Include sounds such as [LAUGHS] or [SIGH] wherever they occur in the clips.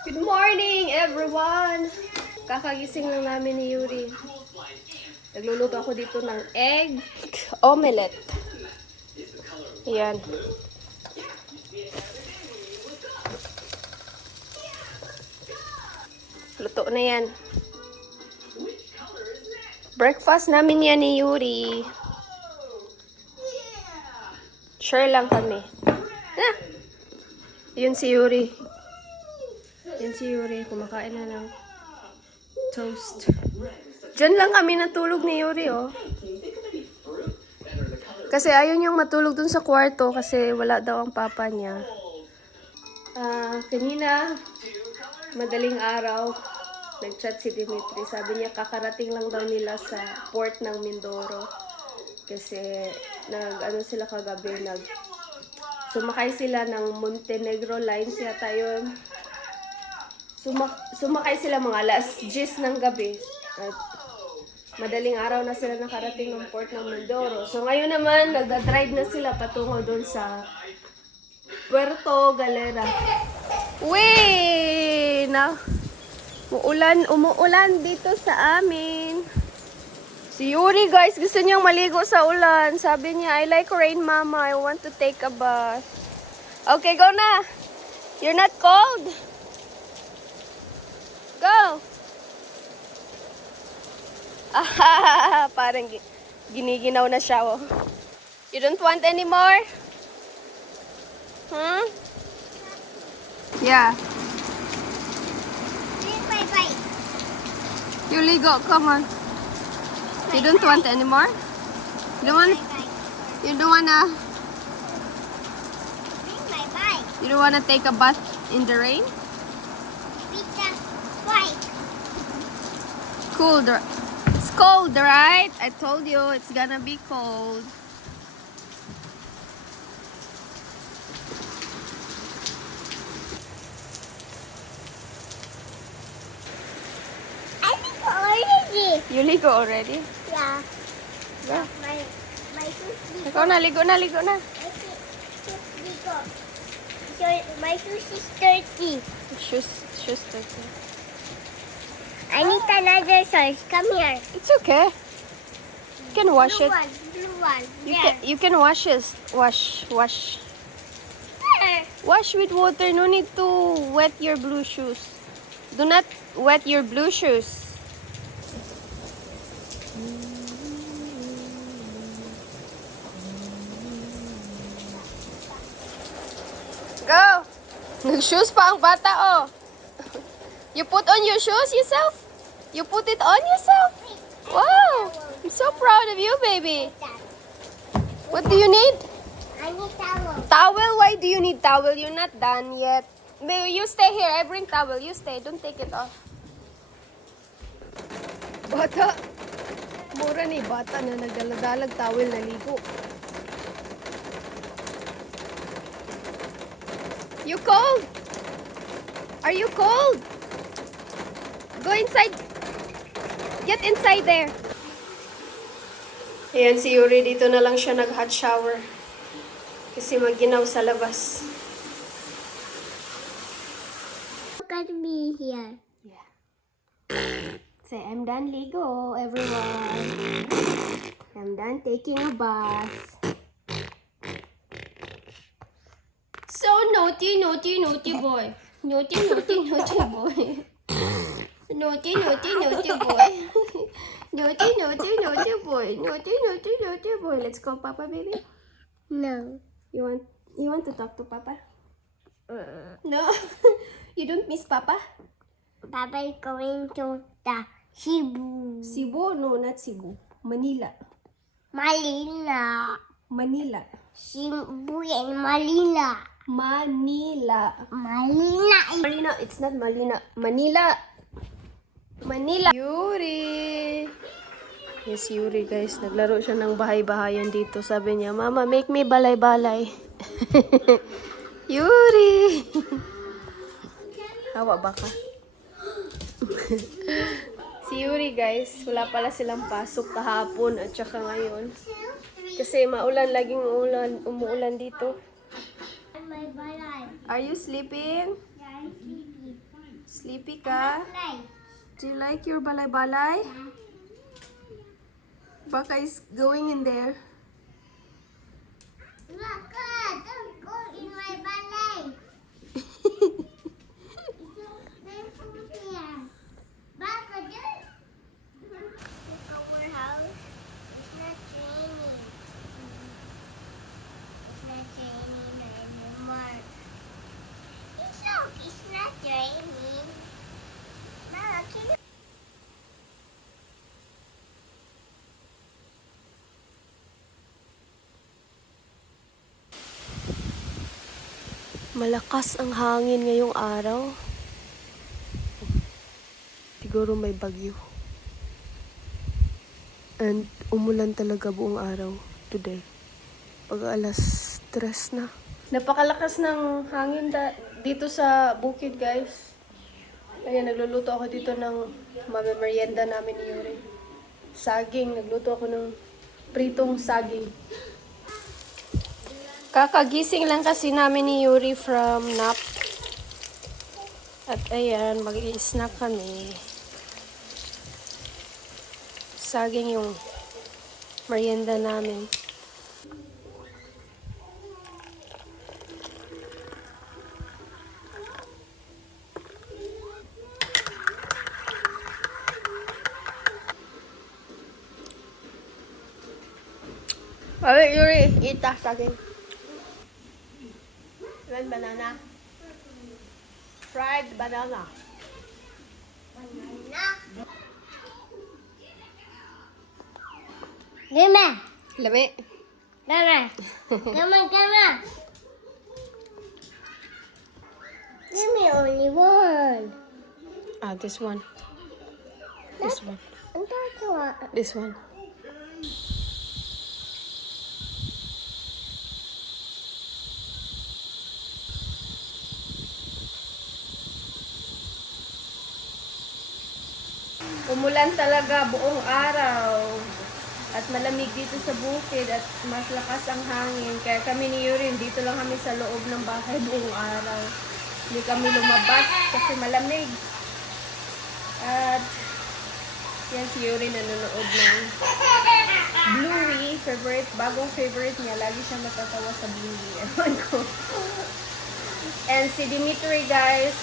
Good morning, everyone! Kakagising lang namin ni Yuri. Nagluluto ako dito ng egg omelette. Ayan. Luto na yan. Breakfast namin yan ni Yuri. Sure lang kami. Ah! Yun si Yuri. Yan si Yuri. Kumakain na ng toast. Diyan lang kami natulog ni Yuri, oh. Kasi ayaw niyang matulog dun sa kwarto kasi wala daw ang papa niya. Ah, kanina, madaling araw, nag-chat si Dimitri. Sabi niya kakarating lang daw nila sa port ng Mindoro. Kasi nag ano sila kagabi, nag sumakay sila ng Montenegro Lines yata yun. Sumak sumakay sila mga alas 10 ng gabi. At madaling araw na sila nakarating ng port ng Mindoro. So ngayon naman, nagda-drive na sila patungo doon sa Puerto Galera. Uy! Na, umuulan, umuulan dito sa amin. Si Yuri guys, gusto niyang maligo sa ulan. Sabi niya, I like rain mama, I want to take a bath. Okay, go na. You're not cold? Go! Ah, [LAUGHS] parang gi- giniginaw na siya, oh. You don't want any more? Hmm? Yeah. My bike. You ligo, come on. You don't want any more? You don't want, you don't wanna, Bring my bike. you don't wanna take a bath in the rain? Cold, it's cold, right? I told you it's gonna be cold. I think already. You ligo already? Yeah. Go. My my shoes Ikaw na, ligo na, ligo na. My shoes go. So my shoes is dirty. Shoes, shoes dirty. I need another size. Come here. It's okay. You can wash blue it. one. Blue one. You there. can, you can wash it. Wash, wash. There. Wash with water. No need to wet your blue shoes. Do not wet your blue shoes. Go! [LAUGHS] Nag-shoes pa ang bata, oh. You put on your shoes yourself? You put it on yourself? Wow! I'm so proud of you, baby. What do you need? I need towel. Towel? Why do you need towel? You're not done yet. Baby, you stay here. I bring towel. You stay. Don't take it off. Bata. Mura ni bata na nagdaladalag towel na ligo. You cold? Are you cold? Go inside. Get inside there. Ayan si Yuri. Dito na lang siya nag-hot shower. Kasi maginaw sa labas. Look at me here. Yeah. [COUGHS] Say, I'm done Ligo, everyone. I'm done taking a bath. So naughty, naughty, naughty boy. Naughty, naughty, naughty boy. [LAUGHS] Naughty, naughty, naughty boy. [LAUGHS] naughty, naughty, naughty boy. Naughty, naughty, naughty boy. Let's go, Papa, baby. No. You want you want to talk to Papa? No. [LAUGHS] you don't miss Papa? Papa is going to the Cebu. Cebu? No, not Cebu. Manila. Manila. Manila. Cebu and Manila. Manila. Manila. Marina, it's not Malina. Manila. Manila. Yuri. Yes, Yuri guys. Naglaro siya ng bahay-bahayan dito. Sabi niya, Mama, make me balay-balay. [LAUGHS] Yuri. [LAUGHS] Hawa ba ka? [LAUGHS] si Yuri guys, wala pala silang pasok kahapon at saka ngayon. Kasi maulan, laging umuulan, umuulan dito. Are you sleeping? Yeah, I'm sleepy. Sleepy ka? Like. Do you like your balay-balay? Baka is going in there. Baka, don't go in my balay. Malakas ang hangin ngayong araw. Siguro may bagyo. And umulan talaga buong araw today. Pag alas stress na. Napakalakas ng hangin dito sa bukid, guys. Ayan, nagluluto ako dito ng merienda namin ni Yuri. Saging. Nagluto ako ng pritong saging. Kakagising lang kasi namin ni Yuri from nap. At ayan, mag-i-snack kami. Saging yung merienda namin. Alright, Yuri, eat the saging. Red banana. Fried banana. Mama, Lami. Mama, come on, come on. Give me only one. Ah, this one. This one. I'm talking about. This one. Umulan talaga buong araw. At malamig dito sa bukid at mas lakas ang hangin. Kaya kami ni Yurin, dito lang kami sa loob ng bahay buong araw. Hindi kami lumabas kasi malamig. At yan si Yuri nanonood ng Bluey, favorite, bagong favorite niya. Lagi siya matatawa sa Bluey. [LAUGHS] Ewan ko. And si Dimitri, guys,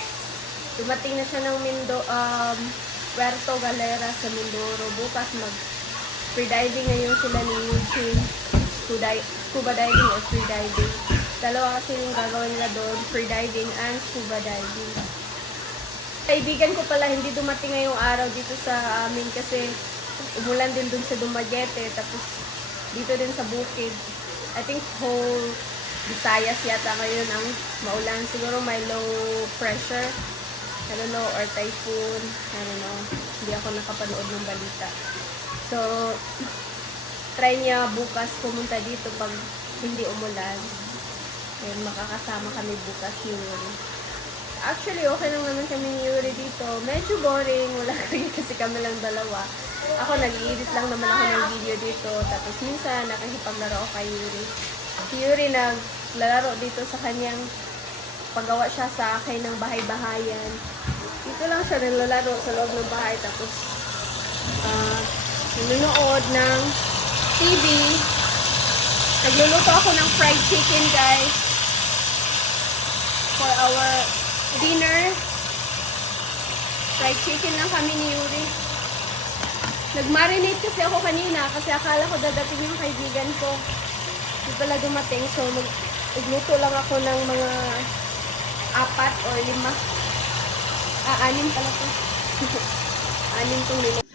dumating na siya ng Mindo, um, Puerto Galera sa Mindoro. Bukas mag free diving ngayon sila ni Eugene. Scuba, diving or free. Dalawa kasi yung gagawin nila doon, free diving and scuba diving. Kaibigan ko pala hindi dumating ngayong araw dito sa amin kasi umulan din dun sa Dumaguete tapos dito din sa bukid. I think whole Visayas yata ngayon ang maulan. Siguro may low pressure. I don't know, or typhoon. I don't know. Hindi ako nakapanood ng balita. So, try niya bukas pumunta dito pag hindi umulan. Ayun, makakasama kami bukas yun. Actually, okay lang naman kami ni Yuri dito. Medyo boring. Wala [LAUGHS] kami kasi kami lang dalawa. Ako, nag-edit lang naman ako ng video dito. Tapos minsan, nakikipaglaro ako kay Yuri. Si Yuri naglalaro dito sa kanyang paggawa siya sa akin ng bahay-bahayan. Dito lang siya naglalaro sa loob ng bahay. Tapos, ah, nanonood ng TV. Nagluluto ako ng fried chicken, guys for our dinner. Fried chicken lang kami ni Yuri. Nag-marinate kasi ako kanina kasi akala ko dadating yung kaibigan ko. Hindi pala dumating. So, mag nagluto lang ako ng mga apat or lima. Ah, anim pala to. [LAUGHS] anim tong lima.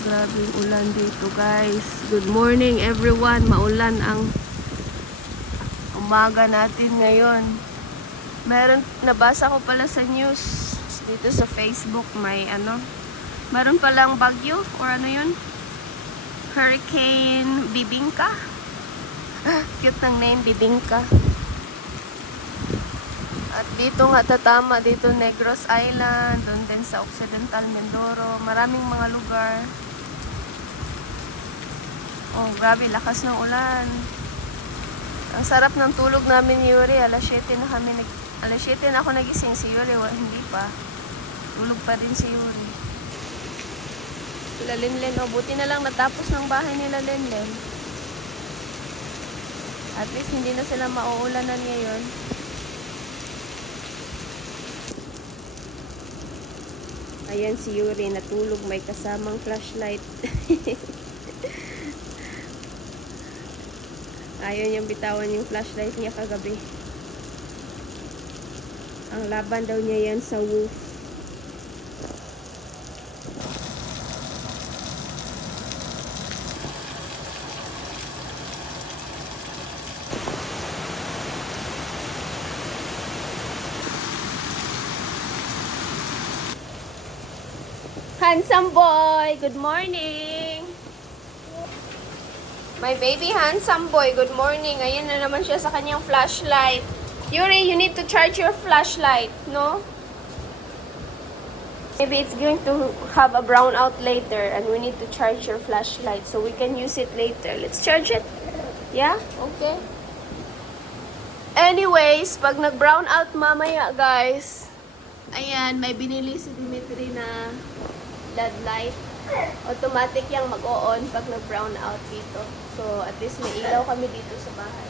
Grabe yung ulan dito guys. Good morning everyone. Maulan ang umaga natin ngayon. Meron, nabasa ko pala sa news dito sa Facebook may ano, meron palang bagyo or ano yun? Hurricane Bibingka. [LAUGHS] Cute ng name, Bibingka. At dito nga tatama, dito Negros Island, doon din sa Occidental Mindoro, maraming mga lugar. Oh, grabe, lakas ng ulan. Ang sarap ng tulog namin, Yuri. Alas 7 na kami nag... Alas 7 na ako nagising si Yuri. Wa- hindi pa. Tulog pa din si Yuri. Sila Linlen, oh. Buti na lang natapos ng bahay nila Linlen. At least hindi na sila mauulanan ngayon. Ayan si Yuri natulog may kasamang flashlight. [LAUGHS] Ayaw niyang bitawan yung flashlight niya kagabi. Ang laban daw niya yan sa wolf. Handsome boy, good morning. My baby handsome boy, good morning. Ayan na naman siya sa kanyang flashlight. Yuri, you need to charge your flashlight, no? Maybe it's going to have a brownout later and we need to charge your flashlight so we can use it later. Let's charge it. Yeah? Okay. Anyways, pag nag-brown mamaya, guys, ayan, may binili si Dimitri na LED light. Automatic yung mag-on pag nag-brown dito. So, at least may ilaw kami dito sa bahay.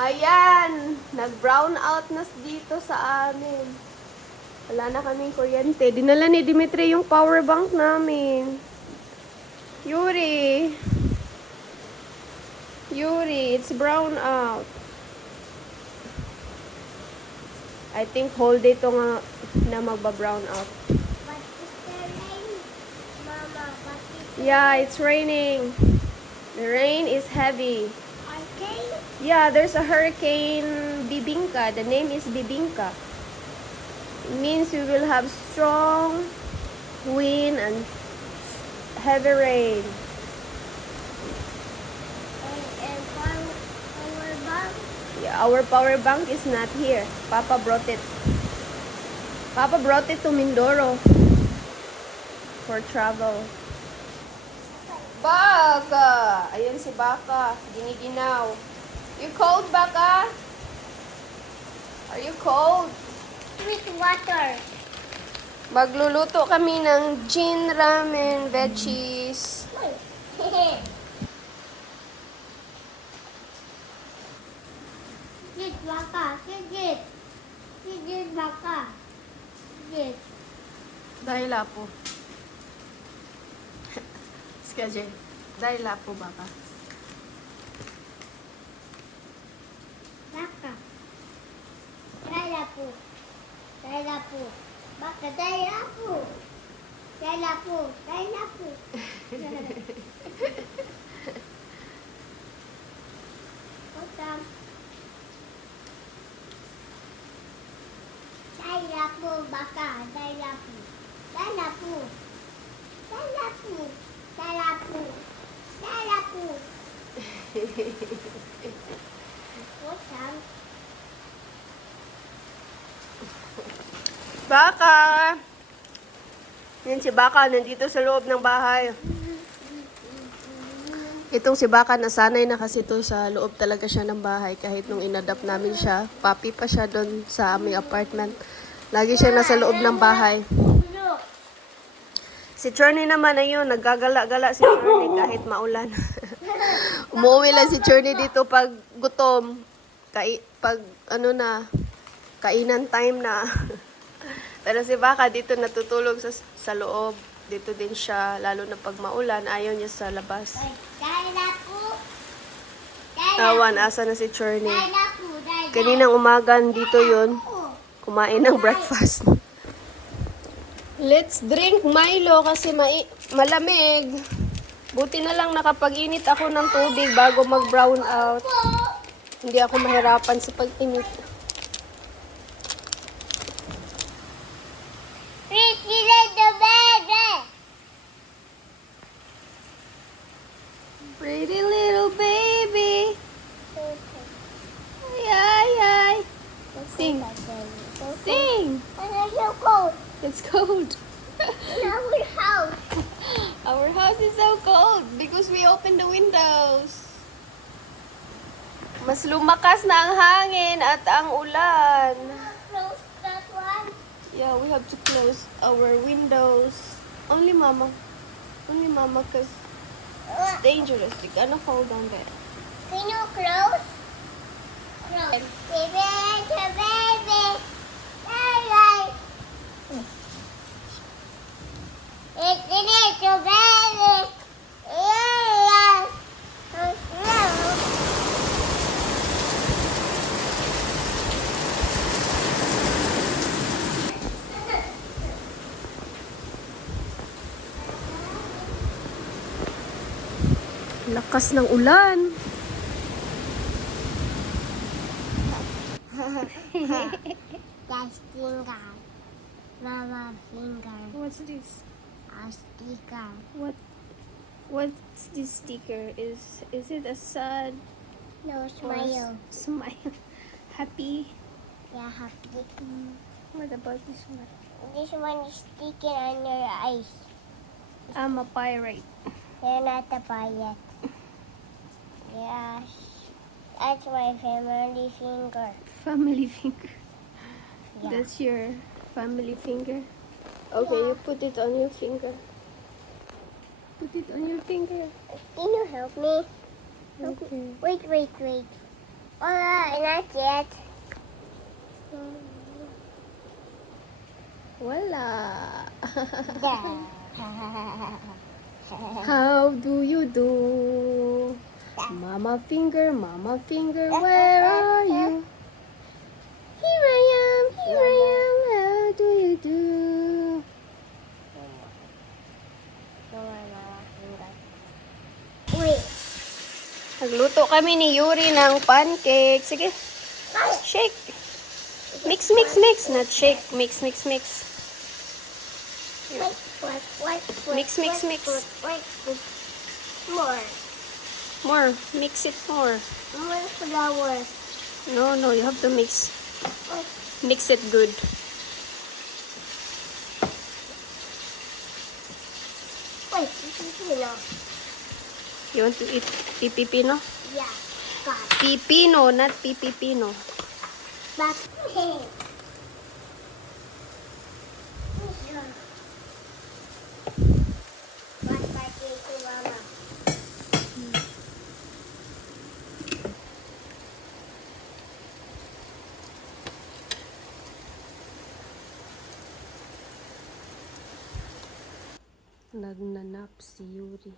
Ayan! Nag-brown out na dito sa amin. Wala na kaming kuryente. Dinala ni Dimitri yung power bank namin. Yuri! Yuri, it's brown out. I think whole day to nga na magba-brown out. But is there rain? Mama, Yeah, it's raining. The rain is heavy. okay? Yeah, there's a hurricane Bibingka. The name is Bibingka. It means we will have strong wind and heavy rain. And, and power, power bank? Yeah, our power bank is not here. Papa brought it. Papa brought it to Mindoro for travel. Baka! Ayun si Baka. Giniginaw. You cold, Baka? Are you cold? With water. Magluluto kami ng gin ramen veggies. [LAUGHS] Git baka, git. Git baka. Git. Dahil lapo. Skaje. Dahil lapo, Baka. Baka. Daya po. Daya po. Baka daya po. Daya po. Daya po. Utang. Daya po baka. Daya po. Daya po. Daya po. Daya po. Daya po. Utang. Baka! Yan si Baka, nandito sa loob ng bahay. Itong si Baka, nasanay na kasi to sa loob talaga siya ng bahay. Kahit nung inadapt namin siya, papi pa siya doon sa aming apartment. Lagi siya nasa loob ng bahay. Si Chorney naman ayun, naggagala-gala si Chorney kahit maulan. [LAUGHS] Umuwi lang si Chorney dito pag gutom. Kai, pag ano na, kainan time na. Pero si Baka dito natutulog sa, sa loob. Dito din siya, lalo na pag maulan, ayaw niya sa labas. Tawan, asa na si Chorney. Kaninang umaga, dito yun. po. Kumain ng breakfast. Let's drink Milo kasi mai- malamig. Buti na lang nakapag-init ako ng tubig bago mag-brown out. Hindi ako mahirapan sa pag-init. Pretty little baby. Pretty little baby. Ay, ay, ay. Sing. Sing. Ano so cold? It's cold. Our [LAUGHS] house. Our house is so cold because we opened the windows. Mas lumakas na ang hangin at ang ulan. Close that one. Yeah, we have to close our windows. Only mama. Only mama because it's dangerous. You're gonna fall down there. Can you close? Close. Baby, baby. Baby. It's baby. Lakas ng ulan. That's finger. Mama finger. What's this? A sticker. What? What's this sticker? Is is it a sad No smile. smile? [LAUGHS] Happy? Yeah, happy. What about this one? This one is sticking on your eyes. I'm a pirate. You're not a pirate. Yes. That's my family finger. Family finger. Yeah. That's your family finger. Okay, you put it on your finger. Put it on your finger. Can you help me? Okay. Wait, wait, wait. Oh, not yet. There. How do you do? Mama finger, mama finger, where are you? Here I am, here I am, how do you do? Wait. Nagluto kami ni Yuri ng pancake. Sige, shake. Mix, mix, mix. Not shake. Mix, mix, mix. Mix, mix, mix. More. More. Mix it more. More flour. No, no, you have to mix. Mix it good. Wait, enough. You want to eat pipipino? Yeah. Pipino, not pipipino. Back. Nagnanap si Yuri.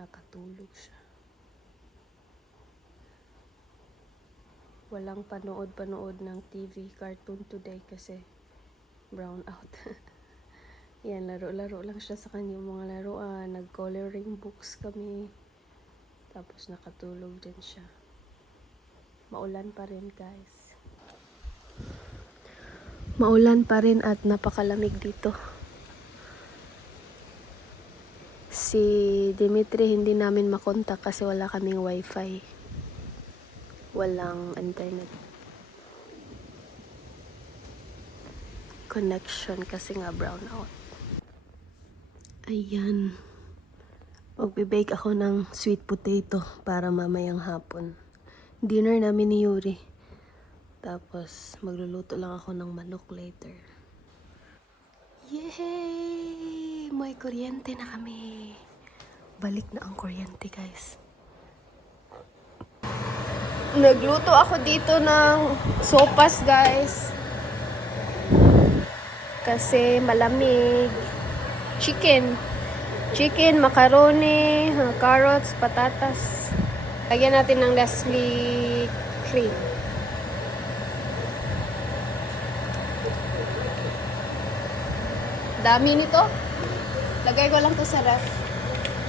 Nakatulog siya. Walang panood-panood ng TV cartoon today kasi brown out. [LAUGHS] Yan, laro-laro lang siya sa kanyang mga laruan. Nag-coloring books kami. Tapos nakatulog din siya. Maulan pa rin, guys. Maulan pa rin at napakalamig dito. Si Dimitri hindi namin makontak kasi wala kaming wifi. Walang internet. Connection kasi nga brown out. Ayan. Magbe-bake ako ng sweet potato para mamayang hapon. Dinner namin ni Yuri. Tapos magluluto lang ako ng manok later. Yay! May kuryente na kami. Balik na ang kuryente, guys. Nagluto ako dito ng sopas, guys. Kasi malamig. Chicken. Chicken, macaroni, carrots, patatas. Lagyan natin ng Nestle cream. Dami nito. Lagay ko lang to sa ref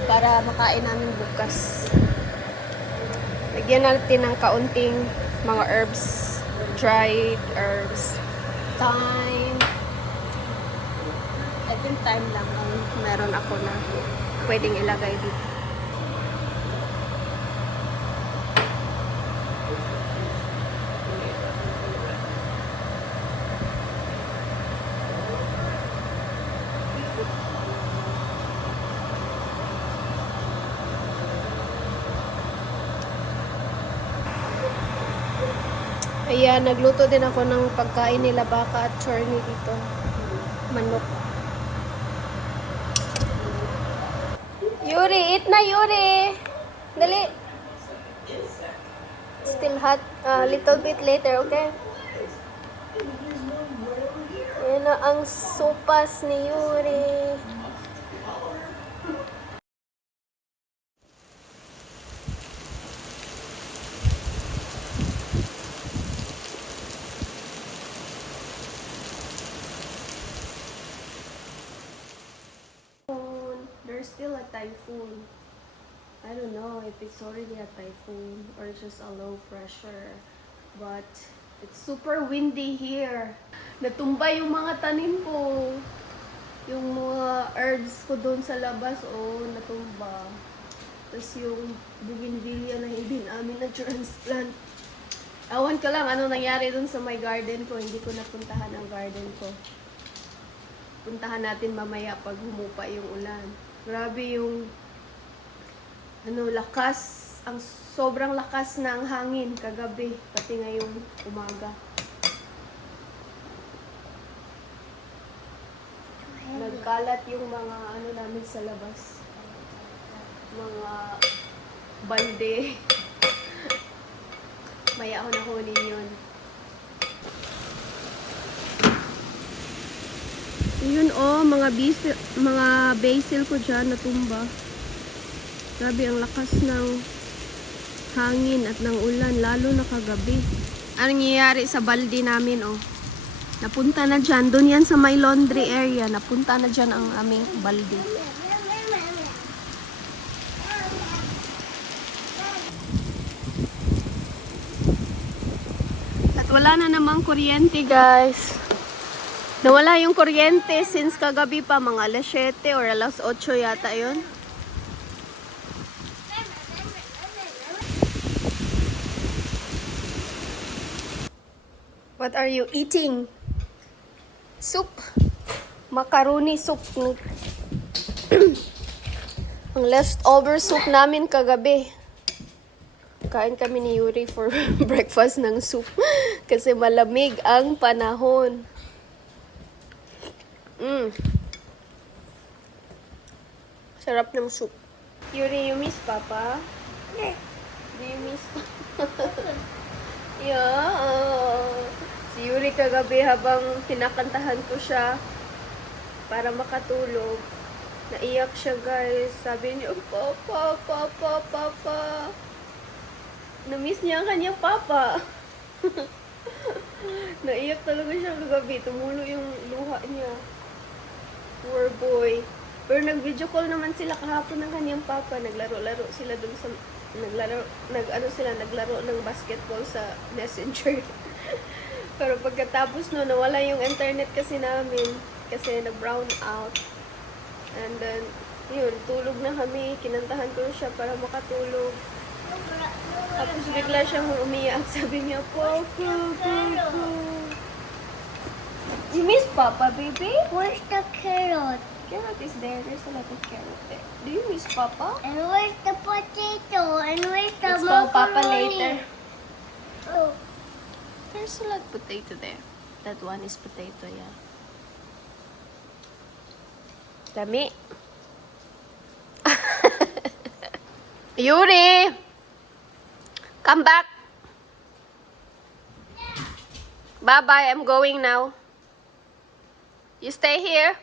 para makain namin bukas. Lagyan natin ng kaunting mga herbs, dried herbs, thyme. I think thyme lang ang meron ako na pwedeng ilagay dito. Nagluto din ako ng pagkain nila baka at chorney dito. Manok. Yuri, eat na Yuri! Dali! Still hot. A little bit later, okay? Ayan na ang sopas ni Yuri. typhoon. There's still a typhoon. I don't know if it's already a typhoon or just a low pressure. But it's super windy here. Natumba yung mga tanim ko. Yung mga herbs ko doon sa labas, oh, natumba. Tapos yung bougainvillea na hindi namin na-transplant. Awan ko lang ano nangyari doon sa my garden ko. Hindi ko napuntahan ang garden ko puntahan natin mamaya pag humupa yung ulan. Grabe yung ano lakas, ang sobrang lakas ng hangin kagabi, pati ngayong umaga. Nagkalat yung mga ano namin sa labas. Mga balde. [LAUGHS] Maya ako nakunin yun. Yun oh, mga basil, mga basil ko dyan natumba. Grabe ang lakas ng hangin at ng ulan, lalo na kagabi. Anong nangyayari sa balde namin oh? Napunta na dyan, doon yan sa may laundry area, napunta na dyan ang aming balde. At wala na namang kuryente guys. Nawala yung kuryente since kagabi pa, mga alas 7 or alas 8 yata yon. What are you eating? Soup. Macaroni soup. [CLEARS THROAT] Ang leftover soup namin kagabi. Kain kami ni Yuri for [LAUGHS] breakfast ng soup. [LAUGHS] Kasi malamig ang panahon. Mm. Sarap ng soup. Yuri, you miss Papa? Do you miss [LAUGHS] Yeah. Si Yuri kagabi habang kinakantahan ko siya para makatulog. Naiyak siya guys. Sabi niya, Papa, Papa, Papa. Na-miss niya ang kanyang Papa. [LAUGHS] Naiyak talaga siya kagabi. Tumulo yung luha niya. Poor boy. Pero nag-video call naman sila kahapon ng kanyang papa. Naglaro-laro sila dun sa... Naglaro, nag, ano sila, naglaro ng basketball sa messenger. [LAUGHS] Pero pagkatapos no, nawala yung internet kasi namin. Kasi nag-brown out. And then, yun, tulog na kami. Kinantahan ko siya para makatulog. Tapos bigla siyang umiyak. [LAUGHS] Sabi niya, Papa, Papa. You miss Papa, baby? Where's the carrot? Carrot is there. There's a lot of carrot there. Do you miss Papa? And where's the potato? And where's the Let's call Papa macaroni? later. Oh. There's a lot of potato there. That one is potato, yeah. Dami. [LAUGHS] Yuri! Come back! Bye-bye, I'm going now. You stay here?